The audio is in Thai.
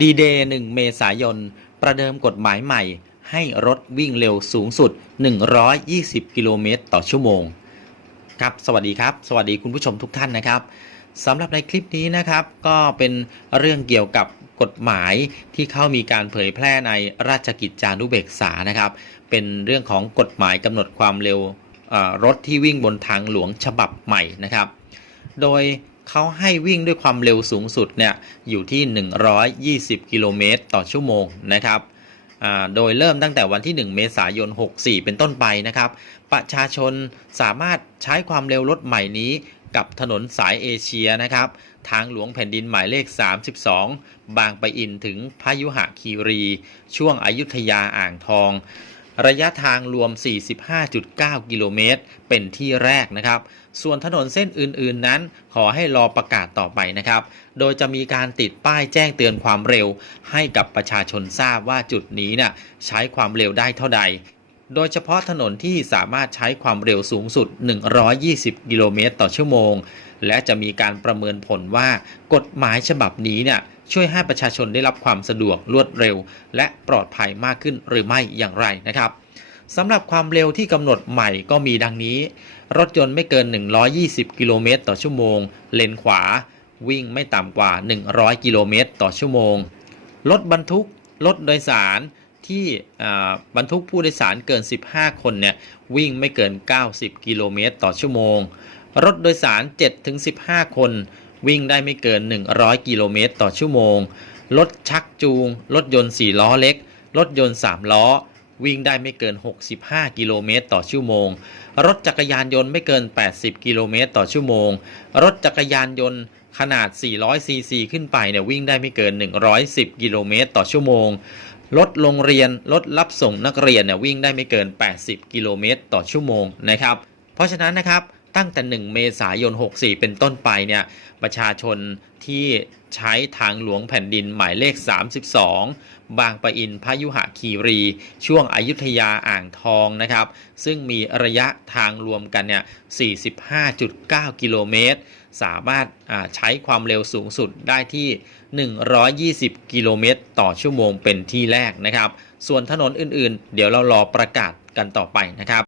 ดีเดย์1เมษายน ประเดิมกฎหมายใหม่ ให้รถวิ่งเร็วสูงสุด 120 กิโลเมตรต่อชั่วโมง ครับ สวัสดีครับ สวัสดีคุณผู้ชมทุกท่านนะครับสำหรับในคลิปนี้นะครับ ก็เป็นเรื่องเกี่ยวกับกฎหมายที่เข้ามีการเผยแพร่ในราชกิจจานุเบกษานะครับ เป็นเรื่องของกฎหมายกำหนดความเร็วรถที่วิ่งบนทางหลวงฉบับใหม่นะครับ โดย เขาให้วิ่งด้วยความเร็วสูงสุดเนี่ยอยู่ที่ 120 กิโลเมตรต่อชั่วโมงนะครับโดยเริ่มตั้งแต่วันที่ 1 เมษายน 64 เป็นต้นไปนะครับ ประชาชนสามารถใช้ความเร็วรถใหม่นี้กับถนนสายเอเชียนะครับ ทางหลวงแผ่นดินหมายเลข 32 บางปะอินถึงพายุหะคีรี ช่วงอายุทยาอ่างทอง ระยะทางรวม 45.9 กิโลเมตร เป็นที่แรกนะครับ ส่วนถนนเส้นอื่นๆนั้น ขอให้รอประกาศต่อไปนะครับ โดยจะมีการติดป้ายแจ้งเตือนความเร็ว ให้กับประชาชนทราบว่าจุดนี้เนี่ยใช้ความเร็วได้เท่าใด โดยเฉพาะถนนที่สามารถใช้ความเร็วสูงสุด 120 กิโลเมตรต่อชั่วโมง และจะมีการประเมินผลว่ากฎหมายฉบับนี้เนี่ยช่วยให้ประชาชนได้รับความสะดวกรวดเร็ว และปลอดภัยมากขึ้นหรือไม่อย่างไรนะครับสำหรับความเร็วที่กำหนดใหม่ก็มีดังนี้ รถยนต์ไม่เกิน 120 กิโลเมตรต่อชั่วโมง เลนขวา วิ่งไม่ต่ำกว่า 100 กิโลเมตรต่อชั่วโมง รถบรรทุก รถโดยสาร ที่บรรทุกผู้โดยสารเกิน 15 คนเนี่ยวิ่งไม่เกิน 90 กิโลเมตรต่อชั่วโมง รถโดยสาร 7-15 คน วิ่งได้ไม่เกิน 100 กิโลเมตรต่อชั่วโมง รถชักจูง รถยนต์ 4 ล้อเล็ก รถยนต์ 3 ล้อ วิ่งได้ไม่เกิน 65 กิโลเมตรต่อชั่วโมง รถจักรยานยนต์ไม่เกิน 80 กิโลเมตรต่อชั่วโมง รถจักรยานยนต์ขนาด 400 ซีซีขึ้นไปเนี่ยวิ่งได้ไม่เกิน 110 กิโลเมตรต่อชั่วโมง รถโรงเรียนรถรับส่งนักเรียนเนี่ยวิ่งได้ไม่เกิน 80 กิโลเมตรต่อชั่วโมงนะครับ เพราะฉะนั้นนะครับ ตั้งแต่ 1 เมษายน 64 เป็นต้นไปเนี่ยประชาชนที่ใช้ทางหลวงแผ่นดินหมายเลข 32 บางปะอินพายุหะคีรี ช่วงอายุทยาอ่างทองนะครับ ซึ่งมีระยะทางรวมกันเนี่ย 45.9 กิโลเมตร สามารถใช้ความเร็วสูงสุดได้ที่ 120 กิโลเมตร ต่อชั่วโมงเป็นที่แรกนะครับ ส่วนถนนอื่นๆ เดี๋ยวเรารอประกาศกันต่อไปนะครับ